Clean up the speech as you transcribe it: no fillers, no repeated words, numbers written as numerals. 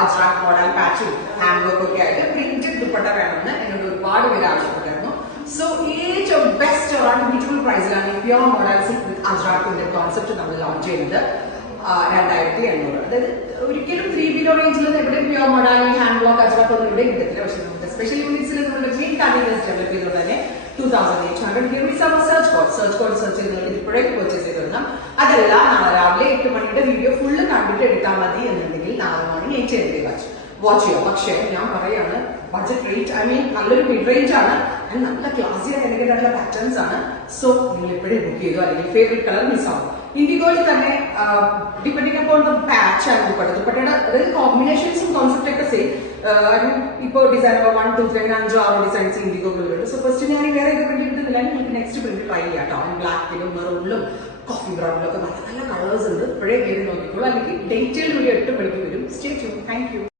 Ajrak model പാച്ചും hand work ഒക്കെ ആയിട്ട് പ്രിന്റഡ് ദുപ്പട്ട വേണമെന്ന് എന്നോട് ഒരുപാട് പേര് ആവശ്യപ്പെട്ടായിരുന്നു. സോ ഏറ്റവും ബെസ്റ്റ് ഒരു അൺബീറ്റബിൾ പ്രൈസിലാണ് പ്യുവർ മോഡൽ സിൽക്ക് വിത്ത് അജ്രാക്കിന്റെ കോൺസെപ്റ്റ് നമ്മൾ ലോഞ്ച് ചെയ്യുന്നത്. 2800. അതായത് ഒരിക്കലും 3 ബിലോ റേഞ്ചിൽ എവിടെയും pure model hand block Ajrak ഒന്നും ഇവിടെ കിട്ടത്തില്ല. പക്ഷെ നമ്മുടെ സ്പെഷ്യൽ യൂണിറ്റ്സിൽ നമ്മുടെ ഗ്രീൻ കാർഡിനേഴ്സ് ഡെവലപ്പ് ചെയ്തത് തന്നെ 2800. Here is our search code search ചെയ്ത് ഇപ്പോഴേ പർച്ചേസ് ചെയ്ത് വരണം. അതല്ല നാളെ രാവിലെ 8 മണിയുടെ വീഡിയോ ഫുള്ള് കണ്ടിട്ട് എടുത്താൽ മതി എന്നുണ്ടെങ്കിൽ നാളെ മോർണിംഗ് 8 വാച്ച് ചെയ്യാം. പക്ഷേ ഞാൻ പറയാണ് ബഡ്ജറ്റ് റേറ്റ്, ഐ മീൻ നല്ലൊരു മിഡ് റേഞ്ച് ആണ്, നല്ല ക്ലാസി എലഗന്റ് ആയിട്ടുള്ള പാറ്റേൺസ് ആണ്. സോ നിങ്ങൾ ഇപ്പോഴേ ബുക്ക് ചെയ്തു, അല്ലെങ്കിൽ ഫേവറേറ്റ് കളർ മിസ് ആവും. ഇൻഡിഗോയിൽ തന്നെ ഡിപ്പെൻഡിങ് അപ്പോൺ ദ പാച്ച് ആണ് ദുപ്പട്ടയുടെ അതായത് കോമ്പിനേഷൻസും കോൺസെപ്റ്റ് ഒക്കെ സെയിം. ഇപ്പോൾ ഡിസൈൻ 1, 2, 3 5, 6 ഡിസൈൻസ് ഇൻഡിഗോയിലുണ്ട്. സോ ഫസ്റ്റ് ഞാൻ വേറെ ഇത് പ്രിന്റ് എടുക്കുന്നില്ല, നിങ്ങൾക്ക് നെക്സ്റ്റ് പ്രിന്റ് ട്രൈ ചെയ്യാം കേട്ടോ. ബ്ലാക്കിലും മെറൂണിലും കോഫി ബ്രൗണിലും ഒക്കെ നല്ല നല്ല കളേഴ്സ് ഉണ്ട്. ഇപ്പോഴേ കയറി നോക്കിക്കോളൂ, അല്ലെങ്കിൽ ഡീറ്റെയിൽ വീഡിയോ 8 മണിക്ക് വരും. Stay tune. Thank you.